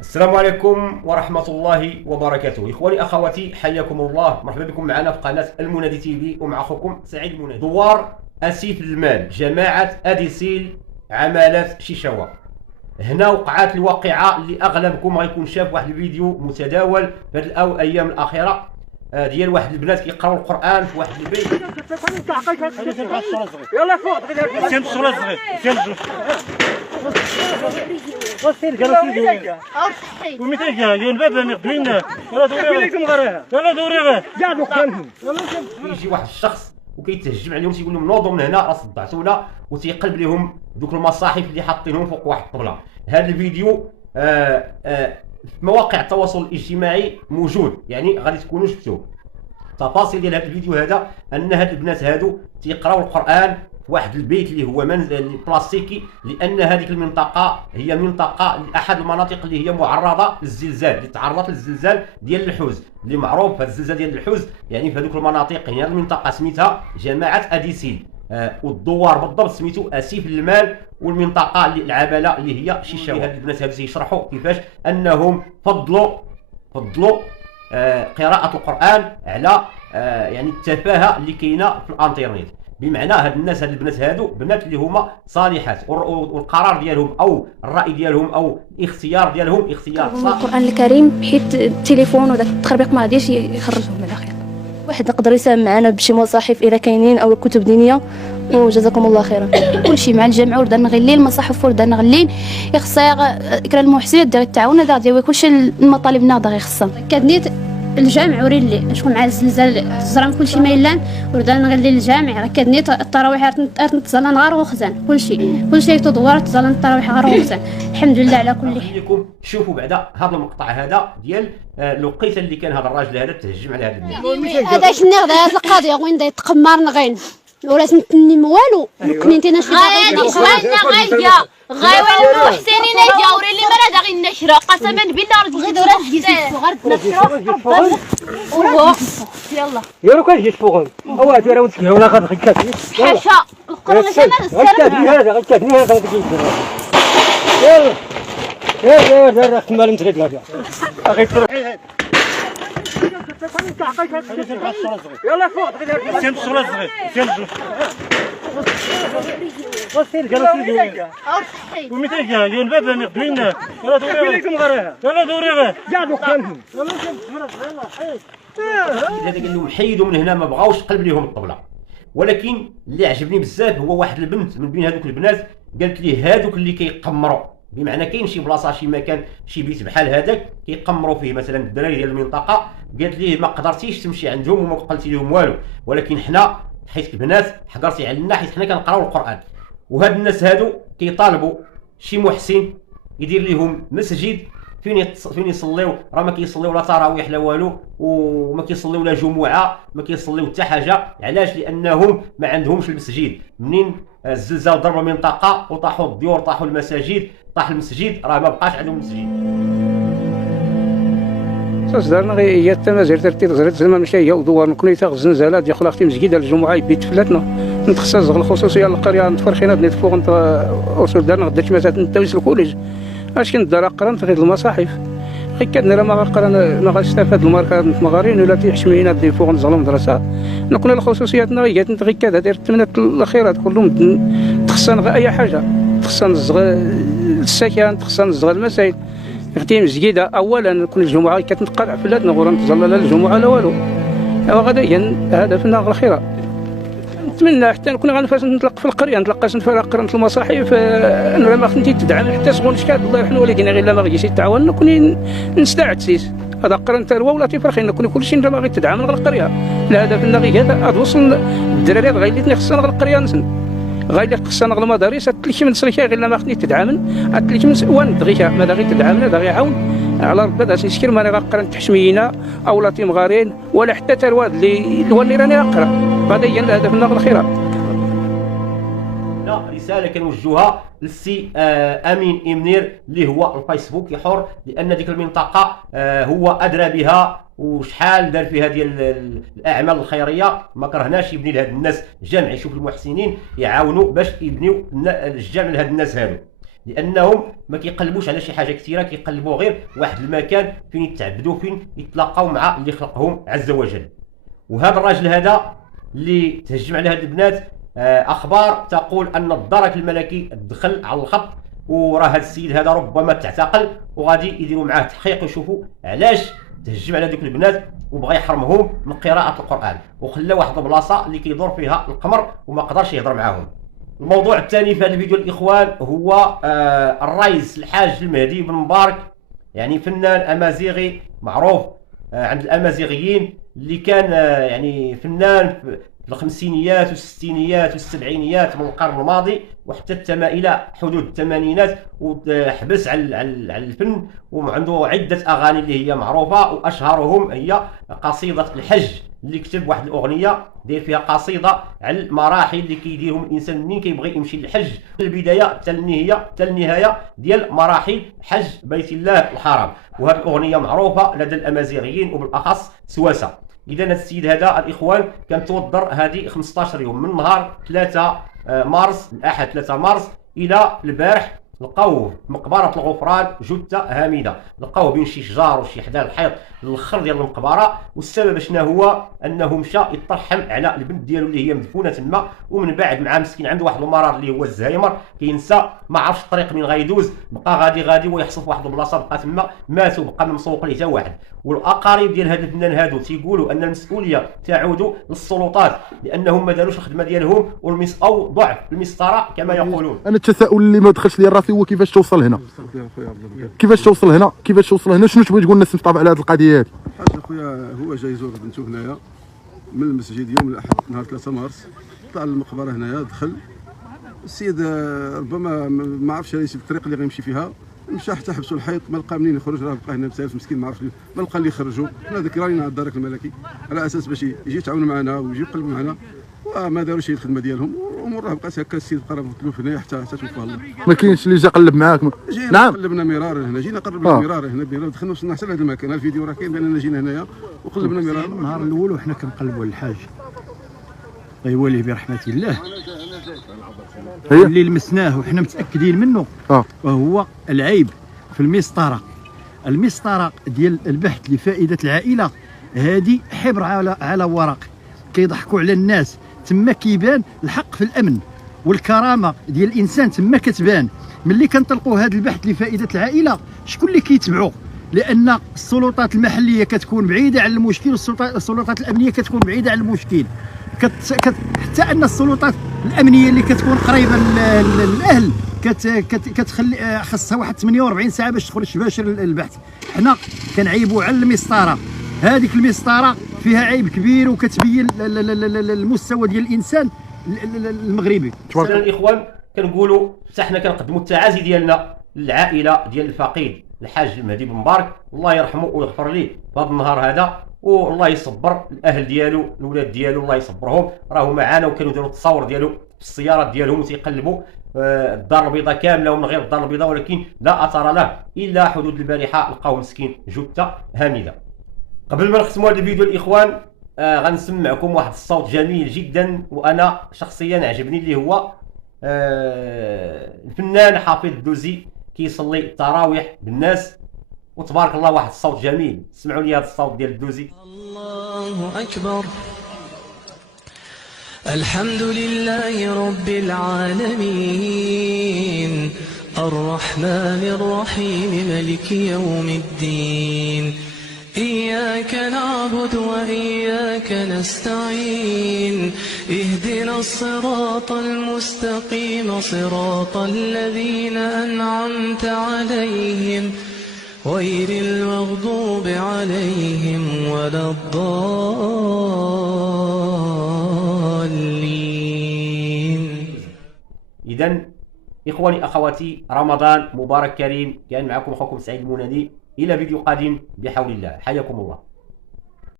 السلام عليكم ورحمة الله وبركاته. إخواني أخواتي، حياكم الله، مرحبا بكم معنا في قناة المنادي تي في ومع أخوكم سعيد المنادي. دوار أسيف المال، جماعة أديسيل، عمالة شيشاوة. هنا وقعات الواقعة اللي أغلبكم غيكون شاف واحد الفيديو متداول في هذه الأيام الأخيرة ديال واحد البنات كيقراو القرآن في واحد البيت. يلا فوق كان الشغل صغير كان وصل ومثل قال الباب نقدرنا يلا دوري يجي واحد الشخص وكيتهجم عليهم، تيقول لهم نوضوا من هنا راه صدعتونا، وتيقلب لهم دوك المصاحف اللي حاطينهم فوق واحد الطبله. هذا الفيديو في مواقع التواصل الاجتماعي موجود، يعني غادي تكونوا شفتوه. تفاصيل ديال هذا الفيديو هذا ان هاد البنات هادو تيقراو القران في واحد البيت اللي هو منزل بلاستيكي، لان هذيك المنطقه هي منطقه احد المناطق اللي هي معرضه للزلزال، اللي تعرضت للزلزال ديال الحوز اللي معروف. هذا الزلزال ديال الحوز يعني في هذوك المناطق، يعني هذه المنطقه سميتها جماعه اديسيل، والدوار بالضبط سميتو اسيف المال، والمنطقه اللي العباله اللي هي شيشاوه. هاد البنات هادو تيشرحوا كيفاش انهم فضلوا قراءة القرآن على يعني التفاهة اللي كاينة في الانترنت. بمعنى هاد الناس، هاد البنات هادو بنات اللي هما صالحات، والقرار ديالهم او الرأي ديالهم او الاختيار ديالهم اختيار صح. القرآن الكريم بحيث التليفون وداك التخربيق ما غاديش يخرجهم من الاخير. واحد يقدر يساهم معنا بشي مصاحف اذا كاينين او كتب دينيه، وجزاكم الله خيرا. كلشي مع الجامع وردا نغلي المصاحف وردا نغلين يخصها كرا المحسنات ديال التعاون هذا ديال كلشي المطالب ناضي يخصها كدنيت الجامع وريلي شكون مع الزلزال الزرام كلشي مايلان وردا نغلي الجامع. راه كدنيت التراويح تنتزلا نهار وخزان كلشي تدور تزلا التراويح غير وخزان. الحمد لله على كل حال. لكم شوفوا بعدا هذا المقطع هذا ديال الوقيته اللي كان هذا الراجل هذا تهجم على هذا البنات. هذاك النغد هذا القضيه وين دا يتقمر نغين ولا سنتني والو كنتينا شي غاية غاية المحسنين جاوري اللي مرا داغي النشرة قسما بالله راه تجي يلا كان جيت فوق هو ترى وتسكي ولا غادي غيكات حاشا القرآن كمان هذا غيكاتني هذا غادي يلا يلا كمال متريد لا يلا فوق كان الشغل صغير كان وصل ومثل قال الباب نقدرنا يلا دوري هذا قال لهم حيدوا من هنا، ما بغاوش قلب لهم الطبله. ولكن اللي عجبني بزاف هو واحد البنت من بين هذوك البنات قالت لي هذوك اللي كيقمروا، بمعنى كاين شي بلاصه شي مكان شي بيت بحال هذاك كيقمروا فيه مثلا الدراري ديال المنطقه، قالت ليه ما قدرتيش تمشي عندهم وما قلتي لهم والو، ولكن حنا حيت البنات حقرتي علينا حيت حنا كنقراو القران. وهاد الناس هادو كيطالبوا شي محسن يدير لهم مسجد فين يصليو. راه ما كيصليو لا تراويح لا والو، وما كيصليو لا جمعه، ما كيصليو حتى حاجه. علاش؟ لانهم ما عندهمش المسجد. منين الزلزال ضرب المنطقه وطاحوا الديور، طاحوا المساجد، طاح المسجد، راه ما بقاش عندهم مسجد. صدرنا غير هي التمازير ترتيب زرت زعما ماشي هي ودوار نكوني تاع الزنزالات ديال خلاختي مسجد الجمعه يبيت فلاتنا نتخصص الخصوصيه القريه نتفرخينا بنيت فوق نت اصول دارنا غدات مثلا نتويس الكوليج اش كندار قران غير المصاحف غير كدنا راه ما غنقرا ما غنستافد الماركه مغارين ولا تيحشمينا دي فوق نزغلوا مدرسه نكون الخصوصياتنا غير غير كذا داير الثمنات الاخيرات كلهم تخصنا غير اي حاجه، تخصنا نزغ السكن، تخصنا نزغ المسائل غتيم مسجدة. اولا كل الجمعه كتنقلع فلاتنا غور نتزلى لا الجمعه لا والو. غدا هي هدفنا الاخيره. نتمنى حتى نكون غنفاس نطلق في القريه، نتلقى نفرق قرنت المصاحف انا ما خنتي تدعم حتى شغل شكاد الله يرحمه، ولكن غير ما غيجيش يتعاون نكون نستعد سيس هذا قرن تروى ولا تفرخ نكون كلشي ما غير تدعم القريه. الهدف غير هذا توصل الدراري غايلتني خصنا القريه نسن غاية خصنا نغلو مدارس تلشي من سريكا غير لا ما خني تدعمن تلشي من وان دغيا ما غير تدعمنا دا غيعاون على ربي دا سيسكر ما غنقرا تحشمينا او لا تيمغارين ولا حتى ترواد اللي راني نقرا. هذا هي الهدف الاخيره. رساله كنوجهوها للسي امين امنير اللي هو الفيسبوك حر، لان ديك المنطقه هو ادرى بها وشحال دار فيها ديال الاعمال الخيريه. ما كرهناش يبني لهاد الناس جمع، يشوف المحسنين يعاونوا باش يبنيو الجمع لهاد الناس هادو. لانهم ما كيقلبوش على شي حاجه كثيره، كيقلبوا غير واحد المكان فين يتعبدوا، فين يتلاقاو مع اللي خلقهم عز وجل. وهذا الراجل هذا اللي تهجم على هاد البنات، اخبار تقول ان الدرك الملكي دخل على الخط، وراه هذا السيد هذا ربما تعتقل، وغادي يديروا معاه تحقيق ويشوفوا علاش تهجم على دوك البنات وبغى يحرمهم من قراءه القران، وخلى واحد البلاصه اللي كيدور فيها القمر وما قدرش يهضر معاهم. الموضوع الثاني في هذا الفيديو الاخوان هو الرئيس الحاج المهدي بن مبارك، يعني فنان امازيغي معروف عند الامازيغيين، اللي كان يعني فنان في الخمسينيات والستينيات والسبعينيات من القرن الماضي وحتى الى حدود الثمانينات، وحبس على الفن، وعنده عده اغاني اللي هي معروفه، واشهرهم هي قصيده الحج اللي كتب واحد الاغنيه داير فيها قصيده على المراحل اللي كيديرهم الانسان منين كيبغي يمشي للحج، البدايه حتى النهايه ديال مراحل حج بيت الله الحرام. وهذه الاغنيه معروفه لدى الامازيغيين وبالاخص سواسه. اذا السيد هذا الاخوان كان توضر هذه 15 يوم من نهار 3 مارس الاحد 3 مارس الى البارح، لقاوه مقبره الغفران جثه هامده، لقاوه بين شي شجار وشي حدا الحيط الاخر ديال المقبره. والسبب شنو هو؟ انه مشى يترحم على البنت ديالو اللي هي مدفونه تما، ومن بعد مع مسكين عنده واحد المرض اللي هو الزهايمر، كينسى ما عرفش الطريق من غيدوز، بقى غادي ويحصل في واحد البلاصه بقى تما مات، وبقى مسوق ليه حتى واحد. والاقارب ديال هذا الفنان هادو تيقولوا ان المسؤوليه تعود للسلطات، لانهم ما داروش الخدمه ديالهم او ضعف المسطره كما يقولون. انا التساؤل اللي ما دخلش لي راسي هو كيفاش توصل هنا؟ كيفاش توصل هنا؟ شنو تبغي تقول الناس نطابع على هذه القضيه هذه؟ الحاج اخويا هو جاي يزور بنته هنايا من المسجد يوم الاحد نهار 3 مارس، طلع للمقبره هنايا، دخل السيد ربما ما عرفش الطريق اللي غيمشي فيها، مشى حتى حبسوا الحيط، ما لقى منين يخرج، راه بقى هنا مسالف مسكين ما عرفش، ما لقى اللي يخرجوا. حنا ذكراني على الدرك الملكي على اساس باش يجي يتعاونوا معنا ويجي يقلبوا معنا، وما داروش الخدمه ديالهم، والامور راه بقات هكا. السيد بقى متلوف هنايا حتى توفاه الله. ما كاينش اللي جا قلب معاك؟ نعم قلبنا مرارا هنا، جينا قربنا مرارا هنا، دخلنا وصلنا حتى لهذا المكان. الفيديو راه كاين باننا جينا هنايا وقلبنا مرارا. النهار الاول وحنا كنقلبوا على الحاج غيوليه برحمه الله، اللي لمسناه وحنا متاكدين منه وهو العيب في المسطره ديال البحث لفائده العائله. هذه حبر على ورق، كيضحكوا على الناس، تما كيبان الحق في الامن والكرامه ديال الانسان، تما كتبان. ملي كنطلقوا هذا البحث لفائده العائله، شكون اللي كيتبعوا؟ لان السلطات المحليه كتكون بعيده عن المشكل، والسلطات الامنيه كتكون بعيده عن المشكل. حتى ان السلطات الامنيه اللي كتكون قريبه للاهل كتخلي خاصها واحد 48 ساعه باش تخرج تباشر البحث. حنا كنعيبوا على المسطره، هذيك المسطره فيها عيب كبير وكتبين المستوى ديال الانسان المغربي. الاخوان كنقولوا حتى حنا كنقدموا التعازي ديالنا للعائله ديال الفقيد الحاج المهدي بن مبارك، الله يرحمه ويغفر ليه في هذا النهار هذا، والله يصبر الاهل ديالو الاولاد ديالو، الله يصبرهم. راهو معانا وكانوا يديروا التصاور ديالو في السيارات ديالهم وتيقلبوا الدار البيضاء كامله ومن غير الدار البيضاء، ولكن لا اثر له الا حدود البارحه لقاو مسكين جثه هامده. قبل ما نختموا هذا الفيديو الاخوان غنسمعكم واحد الصوت جميل جدا وانا شخصيا عجبني، اللي هو الفنان حفيظ الدوزي كيصلي التراويح بالناس، وتبارك الله واحد الصوت جميل. اسمعوا لي هذا الصوت ديال الدوزي. الله اكبر، الحمد لله رب العالمين، الرحمن الرحيم، ملك يوم الدين، إياك نعبد وإياك نستعين، اهدنا الصراط المستقيم، صراط الذين أنعمت عليهم غير المغضوب عليهم ولا الضالين. إذن إخواني أخواتي، رمضان مبارك كريم. كان معكم أخوكم سعيد المنادي، إلى فيديو قادم بحول الله. حياكم الله.